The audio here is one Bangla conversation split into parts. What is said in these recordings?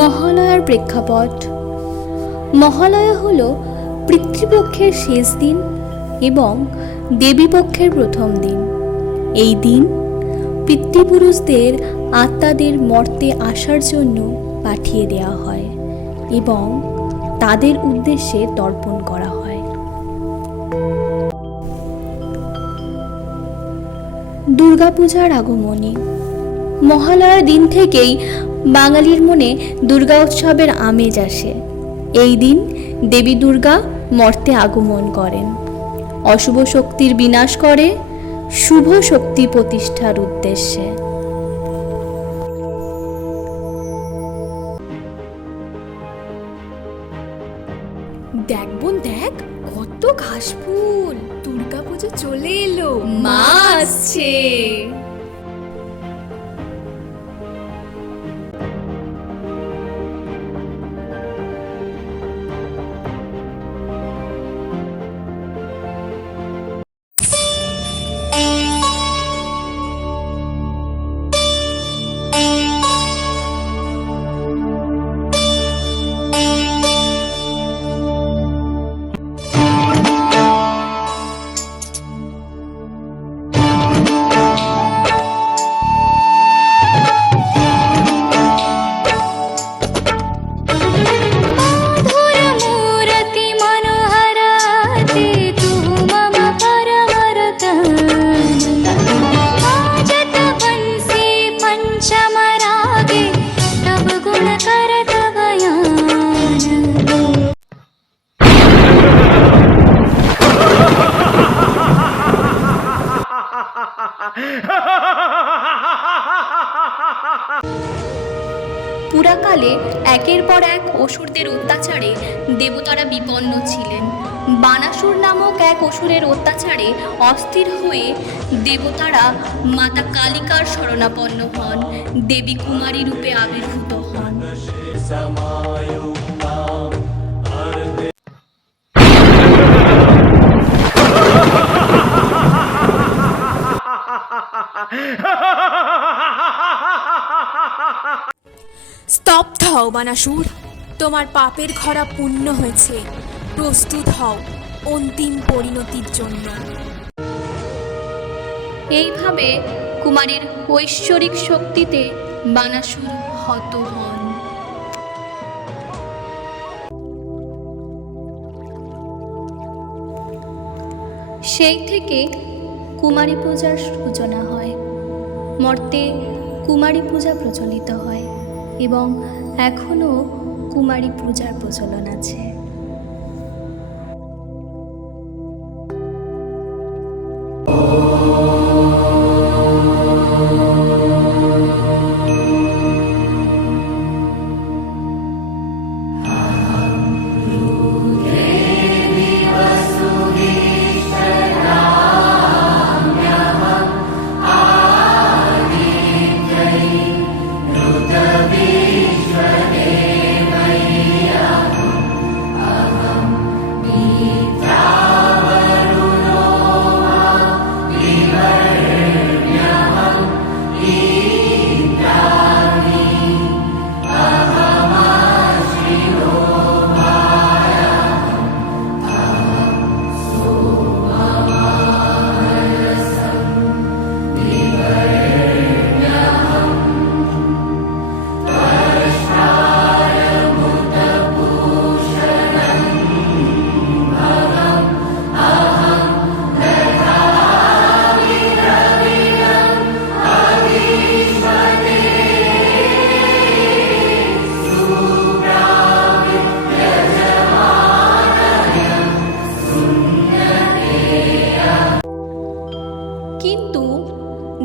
মহালয়ার প্রেক্ষাপট। মহালয়া হল পিতৃপক্ষের শেষ দিন এবং দেবীপক্ষের প্রথম দিন। এই দিন পিতৃপুরুষদের আত্মাদের মর্তে আসার জন্য পাঠিয়ে দেওয়া হয় এবং তাদের উদ্দেশ্যে তর্পণ করা হয়। দুর্গাপূজার আগমনী। মহালয়ার দিন থেকেই বাঙালির মনে দুর্গা উৎসবের আমেজ আসে। এই দিন দেবী দুর্গা মর্তে আগমন করেন, অশুভ শক্তির বিনাশ করে শুভ শক্তি প্রতিষ্ঠার উদ্দেশ্যে। দেখ বোন দেখ, কত ঘাস ফুল। দুর্গাপুজো চলে এলো, মা আসছে। পুরাকালে একের পর এক অসুরদের অত্যাচারে দেবতারা বিপন্ন ছিলেন। বানাসুর নামক এক অসুরের অত্যাচারে অস্থির হয়ে দেবতারা মাতা কালিকার শরণাপন্ন হন, দেবী কুমারী রূপে আবির্ভূত হন। স্তব্ধ হও বানাসুর, তোমার পাপের খরা পূর্ণ হয়েছে। প্রস্তুত হও অন্তিম পরিণতির জন্য। এইভাবে কুমারীর ঐশ্বরিক শক্তিতে বানাসুর হত হন। সেই থেকে কুমারী পূজার সূচনা হয়। মর্তে কুমারী পূজা প্রচলিত হয় এবং এখনও কুমারী পূজার প্রচলন আছে।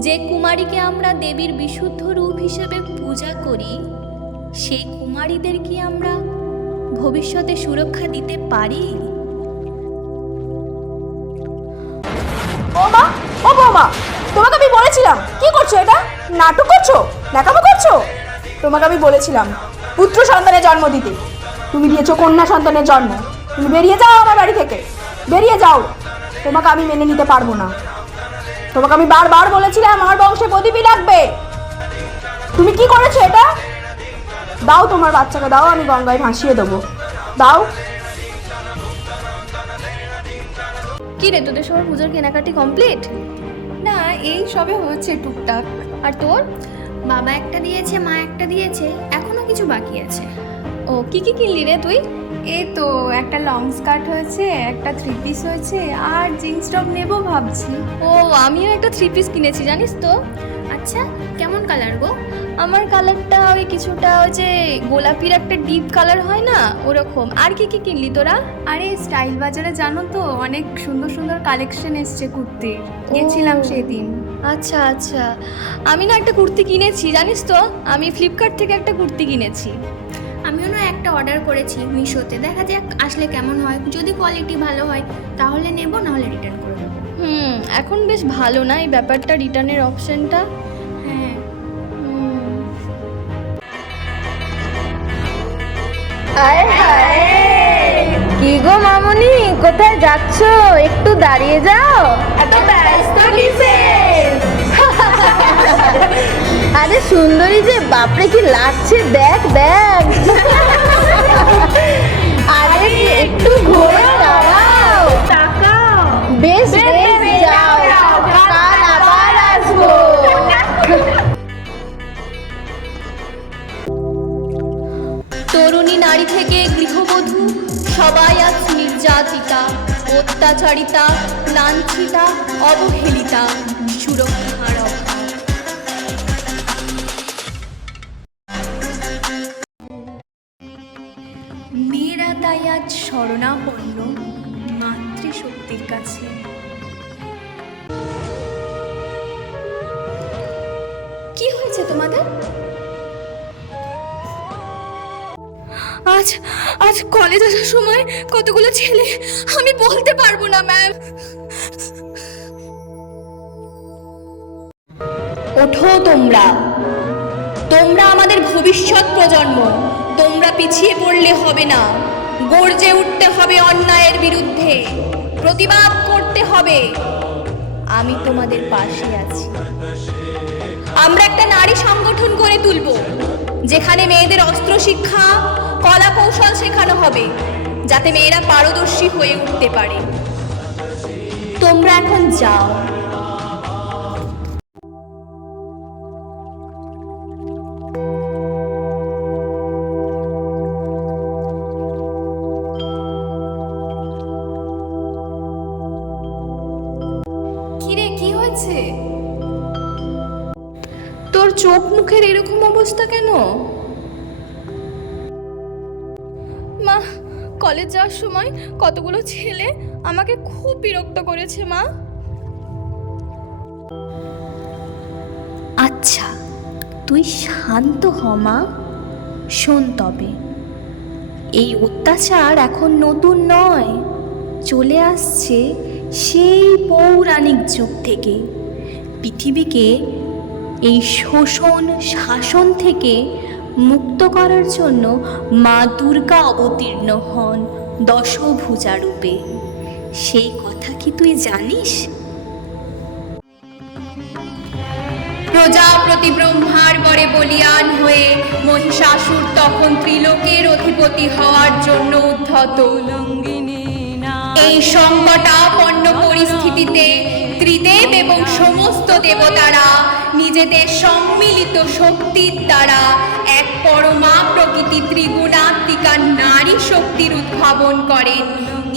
যে কুমারীকে আমরা দেবীর বিশুদ্ধ রূপ হিসেবে পূজা করি, সেই কুমারীদের কি আমরা ভবিষ্যতে সুরক্ষা দিতে পারি? ও মা, ও বৌমা, তোমাকে আমি বলেছিলাম, কি করছো এটা? নাটক করছো? ন্যাকামো করছো? তোমাকে আমি বলেছিলাম পুত্র সন্তানের জন্ম দিতে, তুমি দিয়েছো কন্যা সন্তানের জন্ম। তুমি বেরিয়ে যাও আমার বাড়ি থেকে, বেরিয়ে যাও। তোমাকে আমি মেনে নিতে পারবো না। তোমাকে আমি বারবার বলেছিলাম আমার বংশে প্রদীপই লাগবে। তুমি কি করেছো এটা? দাও তোমার বাচ্চাকে, দাও, আমি গঙ্গায় ভাসিয়ে দেবো, দাও। কি রে, তোদের সবার পুজোর কেনাকাটি কমপ্লিট? না, এই সবে হচ্ছে টুকটাক। আর তোর? বাবা একটা দিয়েছে, মা একটা দিয়েছে, এখনো কিছু বাকি আছে। ও, কি কি কিনলি রে তুই? এই তো একটা লং স্কার্ট হয়েছে, একটা 3 পিস হয়েছে, আর জিন্স টপ নেবো ভাবছি। ও, আমিও একটা 3 পিস কিনেছি জানিস তো। আচ্ছা, কেমন কালার গো? আমার কালারটা ওই কিছুটা ওই যে গোলাপির একটা ডিপ কালার হয় না, ওরকম। আর কি কি কিনলি তোরা? আরে স্টাইল বাজারে জানো তো অনেক সুন্দর সুন্দর কালেকশন এসছে কুর্তির, গেছিলাম সেদিন। আচ্ছা আচ্ছা, আমি না একটা কুর্তি কিনেছি জানিস তো। আমি ফ্লিপকার্ট থেকে একটা কুর্তি কিনেছি। আমিও না একটা অর্ডার করেছি মিশোতে, দেখা যাক আসলে কেমন হয়। যদি কোয়ালিটি ভালো হয় তাহলে নেব, নাহলে রিটার্ন করে দেবো। এখন বেশ ভালো না এই ব্যাপারটা, রিটার্নের অপশনটা। হ্যাঁ। কি গো মামুনি, কোথায় যাচ্ছ? একটু দাঁড়িয়ে যাও। এত ব্যস্ত কিসের? আরে সুন্দরী যে, বাপরে কি লাগছে, দেখ দেখ। আরে একটু ঘুরে দাঁড়াও, বেশ বেশ যাও, কাল আবার আসবো। তরুণী নারী থেকে গৃহবধূ সবাই আজ নির্যাতিতা, অত্যাচারিতা, লাঞ্ছিতা, অবহেলিতা, সুরক্ষার অভাব। মেয়েরা তাই আজ শরণাপন্ন মাতৃশক্তির কাছে। কি হয়েছে তোমাদের? আজ আজ কলেজ আসার সময় কতগুলো ছেলে, আমি বলতে পারবো না ম্যাম। ওঠো তোমরা, তোমরা আমাদের ভবিষ্যৎ প্রজন্ম। তোমরা পিছিয়ে পড়লে হবে না, গর্জে উঠতে হবে অন্যায়ের বিরুদ্ধে, প্রতিবাদ করতে হবে। আমি তোমাদের পাশে আছি। আমরা একটা নারী সংগঠন গড়ে তুলব, যেখানে মেয়েদের অস্ত্র শিক্ষা, কলা কৌশল শেখানো হবে, যাতে মেয়েরা পারদর্শী হয়ে উঠতে পারে। তোমরা এখন যাও। কিরে, কি হয়েছে? তোর চোখ মুখের এরকম অবস্থা কেন? মা, কলেজ যাওয়ার সময় কতগুলো ছেলে আমাকে খুব বিরক্ত করেছে মা। আচ্ছা, তুই শান্ত হ মা। শোন তবে, এই অত্যাচার এখন নতুন নয়, চলে আসছে সেই পৌরাণিক যুগ থেকে। পৃথিবীকে এই শোষণ শাসন থেকে মুক্ত করার জন্য মা দুর্গা অবতীর্ণ হন দশভুজা রূপে। সেই কথা কি তুই জানিস? প্রজাপতি ব্রহ্মার বরে বলিয়ান হয়ে মহিষাসুর তখন ত্রিলোকের অধিপতি হওয়ার জন্য উদ্ধত। এই সংকটাপন্ন পরিস্থিতিতে ত্রিদেব এবং সমস্ত দেবতারা নিজেদের সম্মিলিত শক্তির দ্বারা এক পরমা প্রকৃতি ত্রিগুণাত্মিকা নারী শক্তির উদ্ভাবন করেন।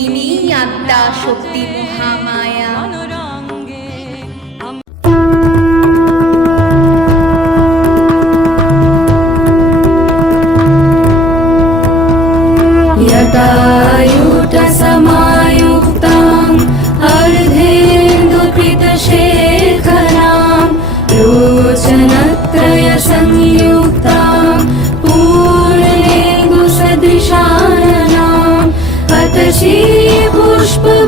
ইনিই আদ্যা শক্তি মহামায়া। यदायुधसमायुक्तां अर्धेन्दुकृतशेखरां लोचनत्रयसंयुक्तां पूर्णेन्दुसदृशाननां हतशी पुष्पवर्णाभां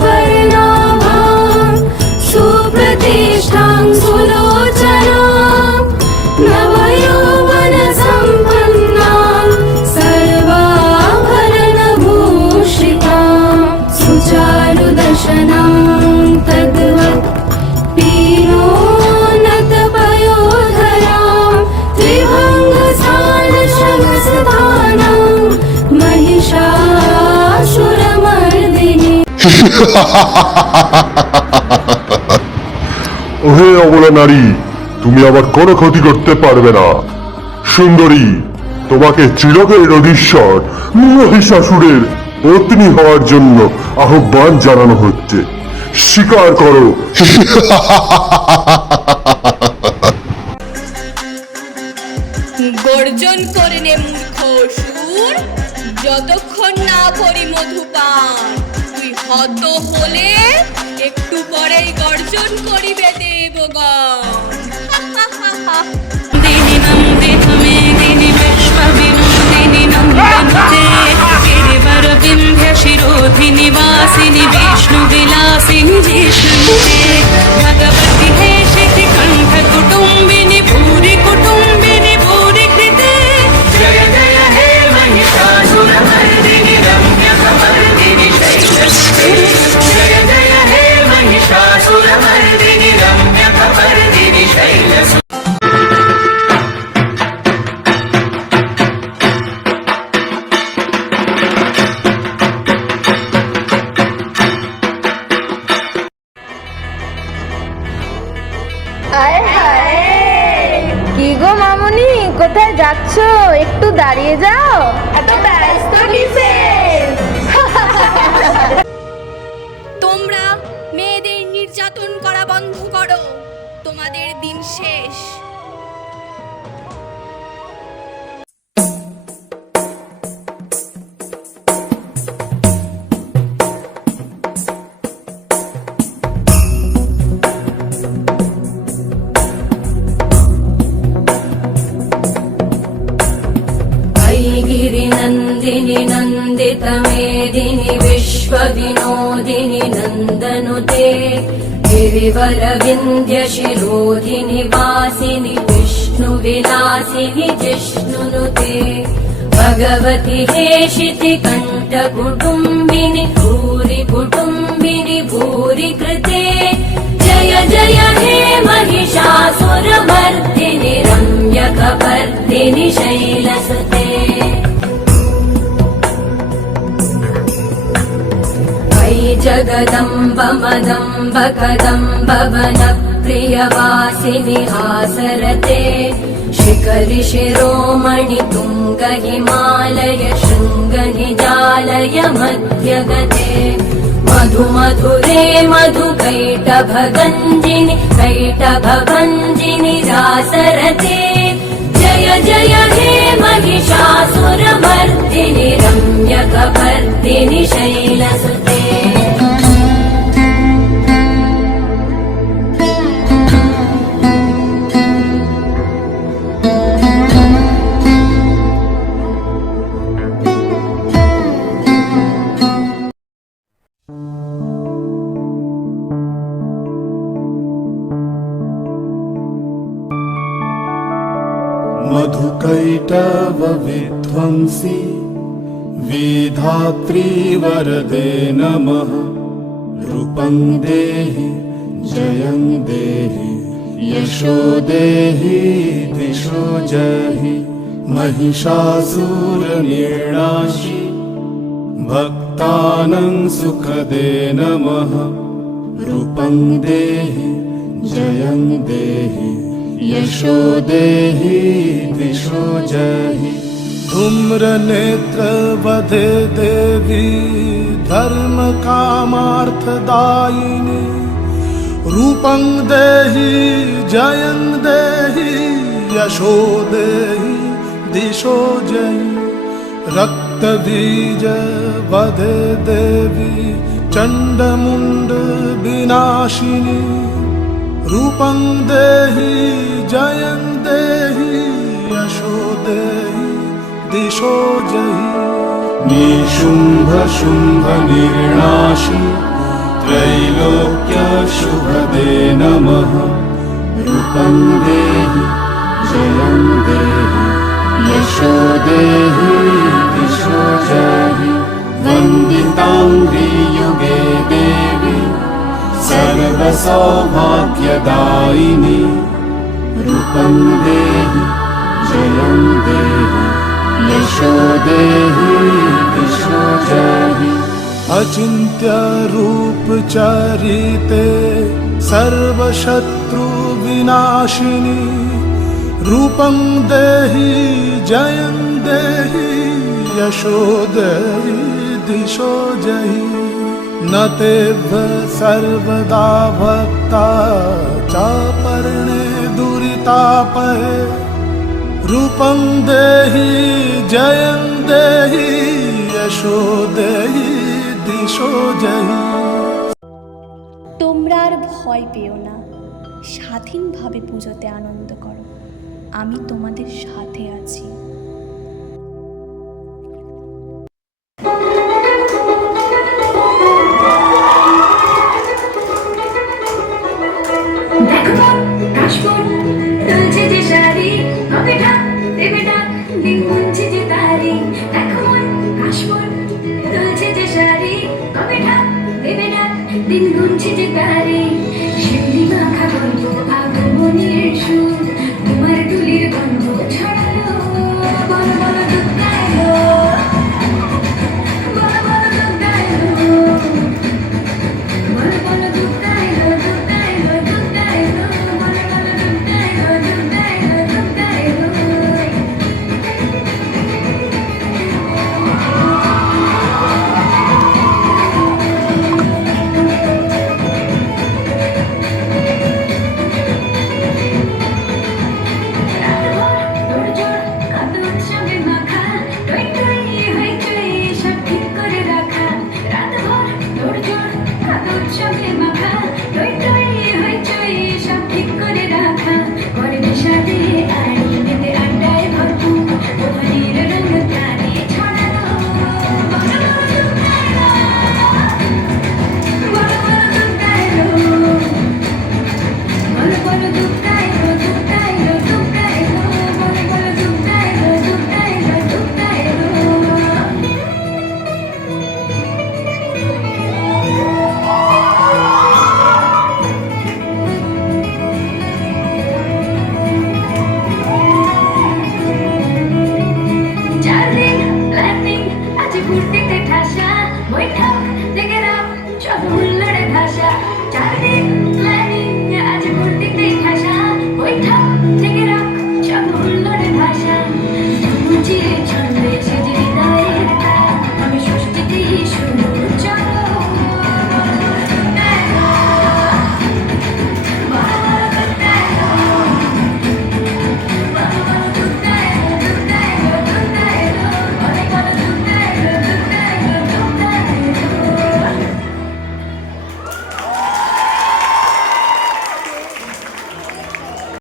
ওহে অবলা নারী, তুমি আবার কোনো ক্ষতি করতে পারবে না। সুন্দরী, তোমাকে ত্রিলোকের অধীশ্বর মহিষাসুরের পত্নী হওয়ার জন্য আহ্বান জানানো হচ্ছে। স্বীকার করো। গর্জন করে নে মূর্খ অসুর, যতক্ষণ না করি মধুপান। তুই হত হলে একটু পরেই গর্জন করিবে দেবগণ। দিনি নন্দিত মেদিনী বিশ্ববিনোদিনী নন্দনুতে গিরিবর বিন্ধ্য শিরোধিনী বাসিনী বিষ্ণু বিলাসিনী জিষ্ণুতে ভগবতী হে শিখি কণ্ঠ কুটুম্বিনী ভূরি কুটুম্বিনী ভূরি কৃতে জয় জয় হে महिषासुरमर्दिनी रम्यकपर्दिनी शैलसुते जय जय हे महिषासुरमर्दिनी रम्यकपर्दिनी शैलसुते। আয় হায়, কি গো মামুনি, কোথায় যাচ্ছ? একটু দাঁড়িয়ে যাও। এত ব্যস্ত কিসের? তোমরা মেয়েদের নির্যাতন করা বন্ধ করো, তোমাদের দিন শেষ। गिरिनन्दिनि नन्दितमेदिनि विश्वविनोदिनि नन्दनुते गिरिवरविन्ध्यशिरोधिनि वासिनि विष्णुविलासिनि जिष्णुनुते भगवति हेशिति कण्ठकुटुम्बिनि भूरि कुटुम्बिनि भूरि कृते जय जय हे महिषासुरमर्दिनि रम्यकपर्दिनि शैलसुते। जगदम्ब मदम्ब कदम्ब वनप्रियवासिनि हासरते शिखरि शिरोमणि तुङ्ग हिमालय शृङ्ग निजालय मध्यगते मधु मधुरे मधु कैटभगञ्जिनि कैटभभञ्जिनि रासरते जय जय हे महिषासुरमर्दिनि रम्यकपर्दिनि शैलसुते। मधुकैटव विध्वंसी विधात्री वरदे नमः रूपं देहि जयं देहि यशो देहि दिशो जहि महिषासुरनिर्णाशि भक्तानां सुखदे नमः रूपं देहि जयं देहि यशो देहि दिशो जहि धूम्र नेत्र वधे देवी धर्म कामार्थदायिनी रूपं देहि जयं देहि यशो देहि दिशो जहि रक्त बीज वधे देवी चंडमुंड विनाशिनी रूपं देहि जयं देहि यशो देहि दिशो जहि निशुंभ शुंभ निर्णाशि त्रैलोक्य शुभदे नमः रूपं देहि जयं देहि यशो देहि दिशो जहि वन्दिताङ्घ्रि युगे देवी सर्वसौभाग्यदायिनी रूपं देहि जयं देहि यशो देहि दिशो जहि अचिन्त्य रूप चरिते सर्वशत्रु विनाशिनी रूपं देहि जयं देहि यशो देहि दिशो जहि न तेभ्य सर्वदा भक्ता चापर्णे दुरितापहे रूपं देहि जयं देहि यशो देहि दिशो जहि। তোমরা আর ভয় পেও না, স্বাধীনভাবে পুজোতে আনন্দ করো, আমি তোমাদের সাথে আছি। দেখো কাশফুল দুলছে যে শাড়ি হবে ঢাক দেবে ডাক দিন গুনছে যে তারি দেখো কাশফুল দুলছে যে শাড়ি হবে ঢাক দেবে ডাক দিন গুনছে যে তারি শিউলি মাখা গল্প আগমনের সুর